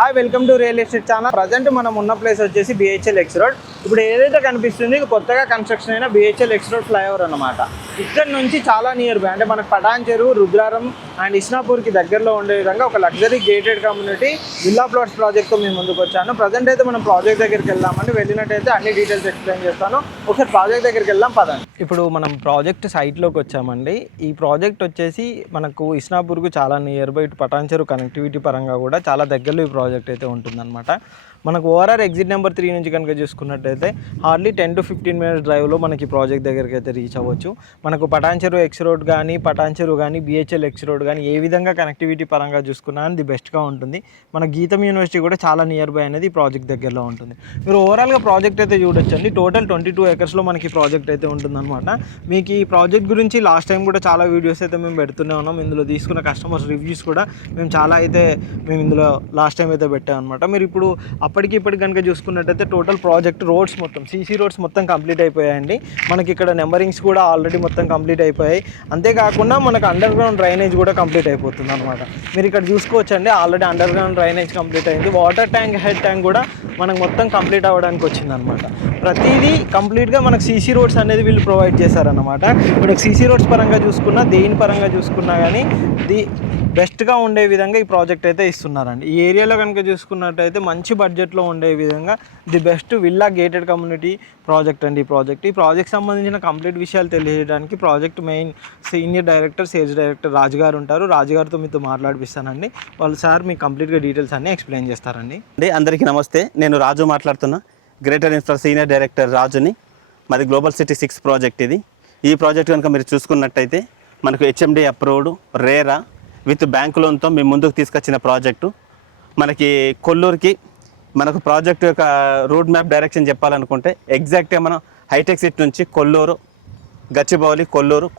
Hi welcome to real estate channel. Present మనం ఉన్న place వచ్చేసి బిహెచ్ఎల్ ఎక్స్ రోడ్. ఇప్పుడు ఏదైతే కనిపిస్తుంది కొత్తగా కన్స్ట్రక్షన్ అయిన బిహెచ్ఎల్ ఎక్స్ రోడ్ ఫ్లైఓవర్ అనమాట. ఇక్కడ నుంచి చాలా నియర్ బై అంటే మనకు పటాన్ చెరువు, రుద్రారం అండ్ ఇస్నాపూర్కి దగ్గరలో ఉండే విధంగా ఒక luxury gated community villa plots ప్రాజెక్ట్తో మేము ముందుకు వచ్చాను. ప్రజెంట్ అయితే మనం ప్రాజెక్ట్ దగ్గరికి వెళ్దామండి. వెళ్ళినట్టయితే అన్ని డీటెయిల్స్ ఎక్స్ప్లెయిన్ చేస్తాను. ఒకసారి ప్రాజెక్ట్ దగ్గరికి వెళ్దాం పదండి. ఇప్పుడు మనం ప్రాజెక్ట్ సైట్లోకి వచ్చామండి. ఈ ప్రాజెక్ట్ వచ్చేసి మనకు ఇస్నాపూర్కు చాలా నియర్ బై, ఇటు పటాన్ చెరువు కనెక్టివిటీ పరంగా కూడా చాలా దగ్గరలో ఈ ప్రాజెక్ట్ అయితే ఉంటుందన్నమాట. మనకు ఓఆర్ఆర్ ఎగ్జిట్ నెంబర్ 3 నుంచి కనుక చూసుకున్నట్టయితే హార్డ్లీ 10 to 15 మినిట్స్ డ్రైవ్లో మనకి ప్రాజెక్ట్ దగ్గరికి అయితే రీచ్ అవ్వచ్చు. మనకు పటాన్ చెరువు ఎక్స్ రోడ్ కానీ, పటాన్ చెరువు కానీ, బిహెచ్ఎల్ ఎక్స్ రోడ్ కానీ ఏ విధంగా కనెక్టివిటీ పరంగా చూసుకున్నా ది బెస్ట్గా ఉంటుంది. మన గీతం యూనివర్సిటీ కూడా చాలా నియర్ బై అనేది ప్రాజెక్ట్ దగ్గరలో ఉంటుంది. మీరు ఓవరాల్గా ప్రాజెక్ట్ అయితే చూడొచ్చండి. టోటల్ 22 ఎకర్స్లో మనకి ప్రాజెక్ట్ అయితే ఉంటుందన్నమాట. మీకు ఈ ప్రాజెక్ట్ గురించి లాస్ట్ టైం కూడా చాలా వీడియోస్ అయితే మేము పెడుతూనే ఉన్నాం. ఇందులో తీసుకున్న కస్టమర్స్ రివ్యూస్ కూడా మేము ఇందులో లాస్ట్ టైం అయితే పెట్టాం అనమాట. మీరు ఇప్పుడు ఇప్పటికి కనుక చూసుకున్నట్టయితే టోటల్ ప్రాజెక్ట్ రోడ్స్ మొత్తం సీసీ రోడ్స్ మొత్తం కంప్లీట్ అయిపోయాయండి. మనకి ఇక్కడ నెంబరింగ్స్ కూడా ఆల్రెడీ మొత్తం కంప్లీట్ అయిపోయాయి. అంతేకాకుండా మనకు అండర్ గ్రౌండ్ డ్రైనేజ్ కూడా కంప్లీట్ అయిపోతుంది అనమాట. మీరు ఇక్కడ చూసుకోవచ్చండి, already under ground drainage complete అయింది. వాటర్ ట్యాంక్, హెడ్ ట్యాంక్ కూడా మనకు మొత్తం కంప్లీట్ అవ్వడానికి వచ్చిందనమాట. ప్రతిదీ కంప్లీట్గా మనకు సీసీ రోడ్స్ అనేది వీళ్ళు ప్రొవైడ్ చేశారనమాట. ఇప్పుడు సీసీ రోడ్స్ పరంగా చూసుకున్నా, దేని పరంగా చూసుకున్నా కానీ బెస్ట్గా ఉండే విధంగా ఈ ప్రాజెక్ట్ అయితే ఇస్తున్నారండి. ఈ ఏరియాలో కనుక చూసుకున్నట్టయితే మంచి బడ్జెట్లో ఉండే విధంగా the best villa gated community project అండి ఈ ప్రాజెక్ట్ సంబంధించిన కంప్లీట్ విషయాలు తెలియజేయడానికి project main senior director, sales director Raju garu ఉంటారు. రాజు గారితో మీతో మాట్లాడిపిస్తానండి. వాళ్ళు సార్ మీకు కంప్లీట్గా డీటెయిల్స్ అన్నీ ఎక్స్ప్లెయిన్ చేస్తారండి. అందరికీ నమస్తే, నేను రాజు మాట్లాడుతున్నా. గ్రేటర్ ఇన్ఫ్రా సీనియర్ డైరెక్టర్ రాజుని. మాది గ్లోబల్ సిటీ 6 ప్రాజెక్ట్ ఇది. ఈ ప్రాజెక్ట్ కనుక మీరు చూసుకున్నట్టయితే మనకు HMD approved, RERA with bank లోన్తో మేము ముందుకు తీసుకొచ్చిన ప్రాజెక్టు. మనకి కొల్లూరుకి మనకు ప్రాజెక్ట్ యొక్క రూట్ మ్యాప్ డైరెక్షన్ చెప్పాలనుకుంటే ఎగ్జాక్ట్గా మనం హైటెక్ సిటీ నుంచి కొల్లూరు, గచ్చిబౌలి,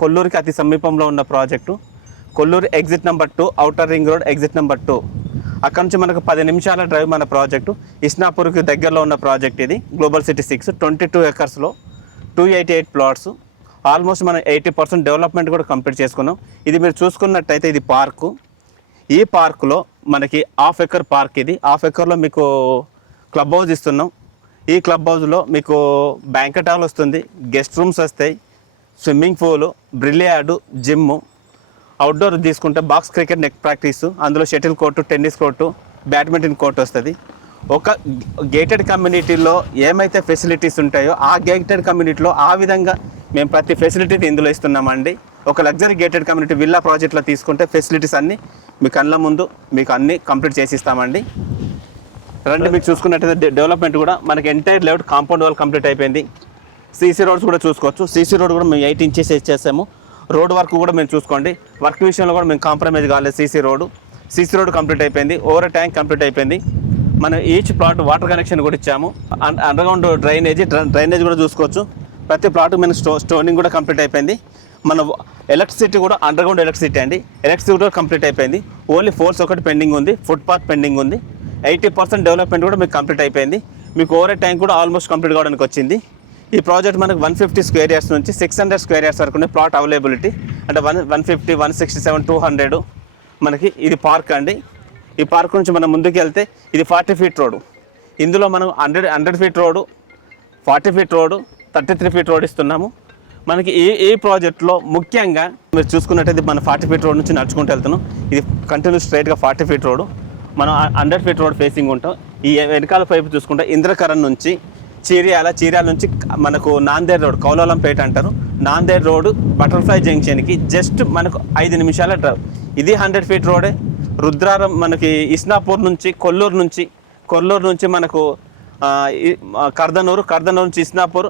కొల్లూరుకి అతి సమీపంలో ఉన్న project. Kollur exit number 2, outer ring road exit number 2. అక్కడ నుంచి మనకు 10 నిమిషాల డ్రైవ్ మన ప్రాజెక్టు. ఇస్నాపూర్కి దగ్గరలో ఉన్న ప్రాజెక్ట్ ఇది. Global city 6 22 ఎకర్స్లో 288 plots. ఆల్మోస్ట్ మనం 80% డెవలప్మెంట్ కూడా కంప్లీట్ చేసుకున్నాం. ఇది మీరు చూసుకున్నట్టయితే ఇది పార్కు. ఈ పార్కులో మనకి హాఫ్ ఎకర్ పార్క్ ఇది. హాఫ్ ఎకర్లో మీకు క్లబ్ హౌస్ ఇస్తున్నాం. ఈ క్లబ్ హౌస్లో మీకు బ్యాంకెట్ హాల్ వస్తుంది, గెస్ట్ రూమ్స్ వస్తాయి, స్విమ్మింగ్ పూలు, బ్రిలియార్డు, జిమ్, అవుట్డోర్ తీసుకుంటే బాక్స్ క్రికెట్, నెక్ ప్రాక్టీస్, అందులో shuttle court, tennis court, badminton court వస్తుంది. ఒక గేటెడ్ కమ్యూనిటీలో ఏమైతే ఫెసిలిటీస్ ఉంటాయో ఆ గేటెడ్ కమ్యూనిటీలో ఆ విధంగా మేము ప్రతి ఫెసిలిటీ ఇందులో ఇస్తున్నామండి. ఒక లగ్జరీ గేటెడ్ కమ్యూనిటీ విల్లా ప్రాజెక్ట్లో తీసుకుంటే ఫెసిలిటీస్ అన్నీ మీ కళ్ళ ముందు మీకు అన్నీ కంప్లీట్ చేసిస్తామండి. రండి, మీకు చూసుకున్నట్టయితే డెవలప్మెంట్ కూడా మనకి entire layout compound wall complete అయిపోయింది. సీసీ రోడ్స్ కూడా చూసుకోవచ్చు. సీసీ రోడ్ కూడా మేము 8 ఇంచెస్ ఇచ్చేసాము. రోడ్ వర్క్ కూడా మేము చూసుకోండి. వర్క్ విషయంలో కూడా మేము కాంప్రమైజ్ కాలేదు. సీసీ రోడ్ కంప్లీట్ అయిపోయింది. ఓవర్ ట్యాంక్ కంప్లీట్ అయిపోయింది. మనం ఈచ్ ప్లాట్ వాటర్ కనెక్షన్ కూడా ఇచ్చాము. అండర్గ్రౌండ్ డ్రైనేజ్ కూడా చూసుకోవచ్చు. ప్రతి ప్లాట్ మన స్టోనింగ్ కూడా కంప్లీట్ అయిపోయింది. మన ఎలక్ట్రిసిటీ కూడా అండర్గ్రౌండ్ ఎలక్ట్రిసిటీ అండి. ఎలక్ట్రిసిటీ కూడా కంప్లీట్ అయిపోయింది. ఓన్లీ ఫోర్స్ ఒకటి పెండింగ్ ఉంది, ఫుట్పాత్ పెండింగ్ ఉంది. 80% డెవలప్మెంట్ కూడా మీకు కంప్లీట్ అయిపోయింది. మీకు ఓవర్ ట్యాంక్ కూడా ఆల్మోస్ట్ కంప్లీట్ కావడానికి వచ్చింది. ఈ ప్రాజెక్ట్ మనకు 150 స్క్వేర్ యార్డ్స్ నుంచి 600 స్క్వేర్ యార్డ్స్ వరకు ఉంది ప్లాట్ అవైలబిలిటీ. అంటే 150, 167, 200 మనకి ఇది పార్క్ అండి. ఈ పార్క్ నుంచి మనం ముందుకు వెళ్తే ఇది 40 ఫీట్ రోడ్డు. ఇందులో మనం 100 feet road, 40 feet road, 33 feet road ఇస్తున్నాము. మనకి ఈ ప్రాజెక్ట్లో ముఖ్యంగా మీరు చూసుకున్నట్టయితే మన 40 ఫీట్ రోడ్ నుంచి నడుచుకుంటూ వెళ్తున్నాం. ఇది కంటిన్యూ స్ట్రైట్గా 40 ఫీట్ రోడ్డు. మనం 100 ఫీట్ రోడ్ ఫేసింగ్ ఉంటాం. ఈ వెనకాల వైపు చూసుకుంటే ఇంద్రకరణ్ నుంచి చీర్యాల నుంచి మనకు నాందేడ్ రోడ్, కౌలాలంపేట అంటారు, నాందేడ్ రోడ్డు బటర్ఫ్లై జంక్షన్కి జస్ట్ మనకు 5 నిమిషాల డ్రైవ్. ఇది 100 ఫీట్ రోడే. రుద్రారం మనకి ఇస్నాపూర్ నుంచి కొల్లూరు నుంచి మనకు కర్దనూరు నుంచి ఇస్నాపూర్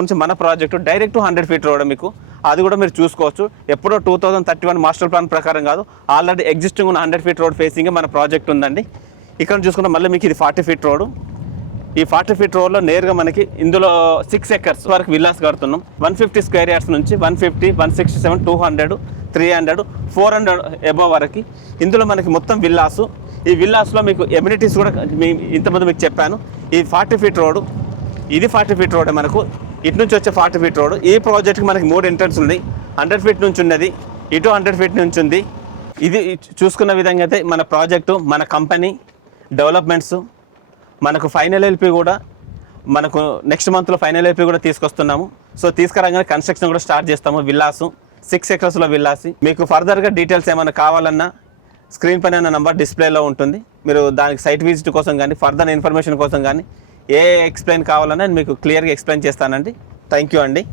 నుంచి మన ప్రాజెక్టు డైరెక్ట్ 100 ఫీట్ రోడ్ మీకు. అది కూడా మీరు చూసుకోవచ్చు. ఎప్పుడో 2031 మాస్టర్ ప్లాన్ ప్రకారం కాదు, ఆల్రెడీ ఎగ్జిస్టింగ్ ఉన్న 100 ఫీట్ రోడ్ ఫేసింగ్ మన ప్రాజెక్ట్ ఉందండి. ఇక్కడ చూసుకుంటే మళ్ళీ మీకు ఇది 40 ఫీట్ రోడ్. ఈ 40 ఫీట్ రోడ్లో నేరుగా మనకి ఇందులో 6 ఎకర్స్ వరకు విల్లాస్ కడుతున్నాం. 150 స్క్వేర్ యార్డ్స్ నుంచి 150, 167, 200, 300, 400 అబవ్ వరకు ఇందులో మనకి మొత్తం విల్లాసు. ఈ విల్లాస్లో మీకు ఎమ్యూనిటీస్ కూడా ఇంతకుముందు మీకు చెప్పాను. ఈ 40 ఫీట్ రోడ్డు, ఇది 40 ఫీట్ రోడ్ మనకు. ఇటు నుంచి వచ్చే 40 ఫీట్ రోడ్. ఈ ప్రాజెక్ట్కి మనకి 3 ఎంట్రన్స్ ఉన్నాయి. 100 ఫీట్ నుంచి ఉన్నది, ఇటు 100 ఫీట్ నుంచి ఉంది. ఇది చూసుకున్న విధంగా అయితే మన ప్రాజెక్టు, మన కంపెనీ డెవలప్మెంట్స్, మనకు ఫైనల్ ఎల్పి కూడా మనకు నెక్స్ట్ మంత్లో ఫైనల్ ఎల్పి కూడా తీసుకొస్తున్నాము. సో తీసుకురాగానే కన్స్ట్రక్షన్ కూడా స్టార్ట్ చేస్తాము. విల్లాసు 6 acresలో విల్లాసి. మీకు ఫర్దర్గా డీటెయిల్స్ ఏమైనా కావాలన్నా స్క్రీన్ పైన నంబర్ డిస్ప్లేలో ఉంటుంది. మీరు దానికి సైట్ విజిట్ కోసం కానీ ఫర్దర్ ఇన్ఫర్మేషన్ కోసం కానీ ఏ ఎక్స్ప్లెయిన్ కావాలన్నా నేను మీకు క్లియర్గా ఎక్స్ప్లెయిన్ చేస్తానండి. థ్యాంక్ యూ అండి.